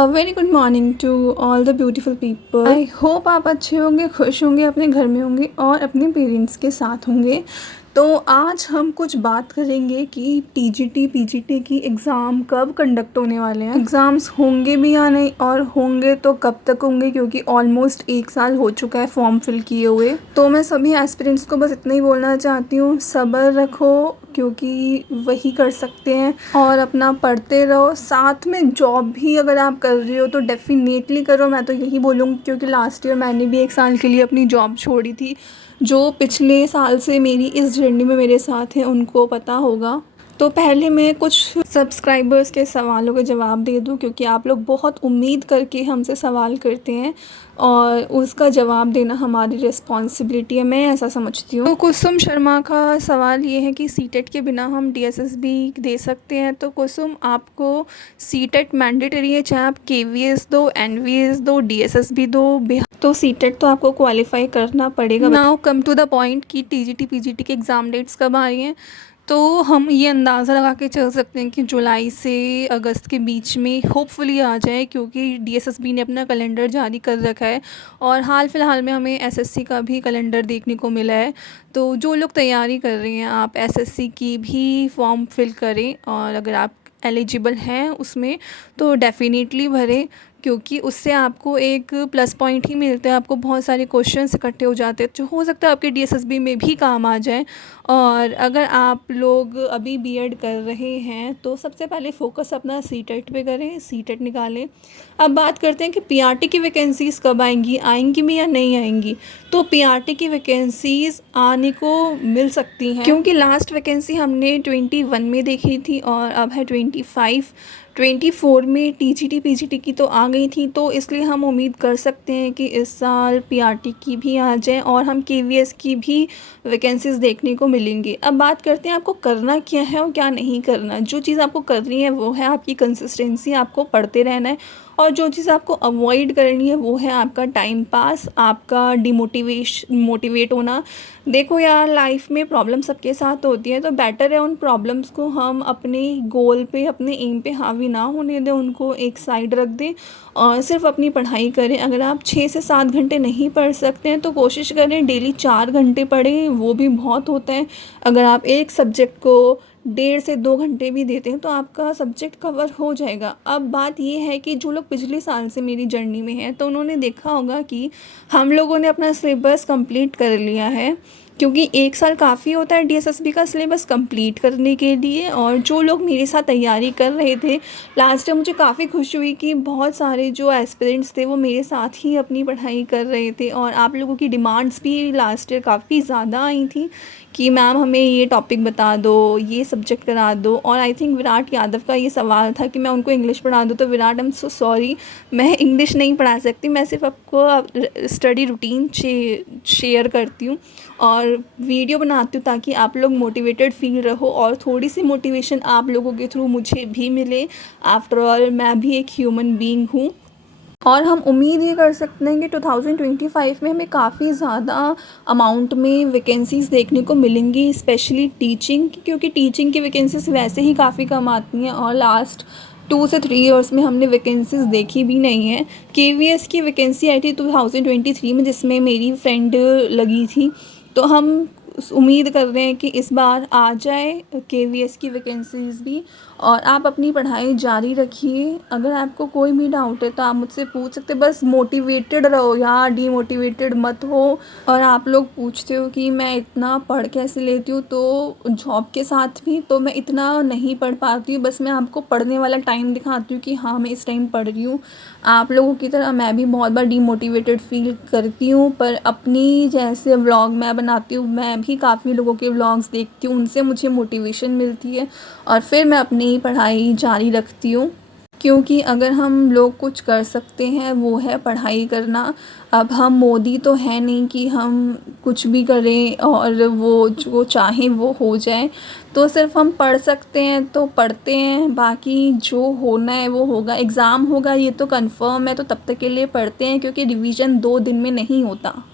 A very good morning to all the beautiful people. I hope आप अच्छे होंगे, खुश होंगे, अपने घर में होंगे और अपने पेरेंट्स के साथ होंगे। तो आज हम कुछ बात करेंगे कि टीजीटी पीजीटी की एग्ज़ाम कब कंडक्ट होने वाले हैं, एग्ज़ाम्स होंगे भी या नहीं, और होंगे तो कब तक होंगे, क्योंकि ऑलमोस्ट 1 साल हो चुका है फॉर्म फिल किए हुए। तो मैं सभी एस्पिरेंट्स को बस इतना ही बोलना चाहती हूँ, सब्र रखो क्योंकि वही कर सकते हैं, और अपना पढ़ते रहो। साथ में जॉब भी अगर आप कर रहे हो तो डेफिनेटली करो, मैं तो यही बोलूँगी, क्योंकि लास्ट ईयर मैंने भी 1 साल के लिए अपनी जॉब छोड़ी थी। जो पिछले साल से मेरी इस जर्नी में मेरे साथ हैं उनको पता होगा। तो पहले मैं कुछ सब्सक्राइबर्स के सवालों के जवाब दे दूं, क्योंकि आप लोग बहुत उम्मीद करके हमसे सवाल करते हैं और उसका जवाब देना हमारी रिस्पॉन्सिबिलिटी है, मैं ऐसा समझती हूँ। तो कुसुम शर्मा का सवाल ये है कि सीटेट के बिना हम डीएसएसबी दे सकते हैं। तो कुसुम, आपको सीटेट मैंडेटरी है, चाहे आप केवीएस दो, एनवीएस दो, डीएसएसबी दो, तो सीटेट तो आपको क्वालिफाई करना पड़ेगा। Now come to the point कि टीजीटी पीजीटी के एग्ज़ाम डेट्स कब आ रही हैं। तो हम ये अंदाज़ा लगा के चल सकते हैं कि जुलाई से अगस्त के बीच में होपफुली आ जाए, क्योंकि डीएसएसबी ने अपना कैलेंडर जारी कर रखा है और हाल फ़िलहाल में हमें एसएससी का भी कैलेंडर देखने को मिला है। तो जो लोग तैयारी कर रहे हैं, आप एसएससी की भी फॉर्म फिल करें, और अगर आप एलिजिबल हैं उसमें तो डेफ़िनेटली भरें, क्योंकि उससे आपको एक प्लस पॉइंट ही मिलता है। आपको बहुत सारे क्वेश्चंस इकट्ठे हो जाते हैं जो हो सकता है आपके डीएसएसबी में भी काम आ जाए। और अगर आप लोग अभी बीएड कर रहे हैं तो सबसे पहले फ़ोकस अपना सीटेट पे करें, सीटेट निकालें। अब बात करते हैं कि पीआरटी की वैकेंसीज़ कब आएंगी, आएंगी भी या नहीं आएंगी। तो पीआरटी की वैकेंसीज़ आने को मिल सकती हैं, क्योंकि लास्ट वैकेंसी हमने 21 में देखी थी और अब है 24 में टीजीटी पीजीटी की तो आ गई थी। तो इसलिए हम उम्मीद कर सकते हैं कि इस साल पीआरटी की भी आ जाए और हम केवीएस की भी वैकेंसीज़ देखने को मिलेंगी। अब बात करते हैं आपको करना क्या है और क्या नहीं करना। जो चीज़ आपको करनी है वो है आपकी कंसिस्टेंसी, आपको पढ़ते रहना है। और जो चीज़ आपको अवॉइड करनी है वो है आपका टाइम पास, आपका मोटिवेट होना। देखो यार, लाइफ में प्रॉब्लम सबके साथ होती है, तो बेटर है उन प्रॉब्लम्स को हम अपने गोल पे, अपने एम पे हावी ना होने दें, उनको एक साइड रख दें और सिर्फ अपनी पढ़ाई करें। अगर आप 6 से 7 घंटे नहीं पढ़ सकते हैं तो कोशिश करें डेली 4 घंटे पढ़ें, वो भी बहुत होता है। अगर आप एक सब्जेक्ट को 1.5 से 2 घंटे भी देते हैं तो आपका सब्जेक्ट कवर हो जाएगा। अब बात ये है कि जो लोग पिछले साल से मेरी जर्नी में हैं तो उन्होंने देखा होगा कि हम लोगों ने अपना सिलेबस कंप्लीट कर लिया है, क्योंकि 1 साल काफ़ी होता है डीएसएसबी का सिलेबस कंप्लीट करने के लिए। और जो लोग मेरे साथ तैयारी कर रहे थे लास्ट ईयर, मुझे काफ़ी खुशी हुई कि बहुत सारे जो एस्पिरेंट्स थे वो मेरे साथ ही अपनी पढ़ाई कर रहे थे। और आप लोगों की डिमांड्स भी लास्ट ईयर काफ़ी ज़्यादा आई थी कि मैम हमें ये टॉपिक बता दो, ये सब्जेक्ट करा दो। और आई थिंक विराट यादव का ये सवाल था कि मैं उनको इंग्लिश पढ़ा दूँ। तो Virat, I am so sorry, मैं इंग्लिश नहीं पढ़ा सकती, मैं सिर्फ आपको स्टडी रूटीन शेयर करती हूँ और वीडियो बनाती हूँ ताकि आप लोग मोटिवेटेड फील रहो और थोड़ी सी मोटिवेशन आप लोगों के थ्रू मुझे भी मिले। आफ्टर ऑल मैं भी एक ह्यूमन बीइंग हूँ। और हम उम्मीद ये कर सकते हैं कि 2025 में हमें काफ़ी ज़्यादा अमाउंट में वैकेंसीज़ देखने को मिलेंगी, स्पेशली टीचिंग की, क्योंकि टीचिंग की वैकेंसीज़ वैसे ही काफ़ी कम आती हैं और लास्ट 2 से 3 इयर्स में हमने वैकेंसीज़ देखी भी नहीं है। केवीएस की वैकेंसी आई थी 2023 में, जिसमें मेरी फ्रेंड लगी थी। तो हम उम्मीद कर रहे हैं कि इस बार आ जाए केवीएस की वैकेंसीज़ भी। और आप अपनी पढ़ाई जारी रखिए। अगर आपको कोई भी डाउट है तो आप मुझसे पूछ सकते, बस मोटिवेटेड रहो यार, डीमोटिवेटेड मत हो। और आप लोग पूछते हो कि मैं इतना पढ़ कैसे लेती हूँ, तो जॉब के साथ भी तो मैं इतना नहीं पढ़ पाती हूँ, बस मैं आपको पढ़ने वाला टाइम दिखाती हूँ कि हाँ मैं इस टाइम पढ़ रही हूँ। आप लोगों की तरह मैं भी बहुत बार डीमोटिवेटेड फील करती हूँ, पर अपनी जैसे व्लॉग मैं बनाती हूँ, मैं भी काफ़ी लोगों के व्लॉग्स देखती हूँ, उनसे मुझे मोटिवेशन मिलती है और फिर मैं अपनी पढ़ाई जारी रखती हूँ। क्योंकि अगर हम लोग कुछ कर सकते हैं वो है पढ़ाई करना। अब हम मोदी तो है नहीं कि हम कुछ भी करें और वो जो चाहें वो हो जाए। तो सिर्फ हम पढ़ सकते हैं तो पढ़ते हैं, बाकी जो होना है वो होगा। एग्ज़ाम होगा ये तो कंफर्म है, तो तब तक के लिए पढ़ते हैं, क्योंकि रिवीजन 2 दिन में नहीं होता।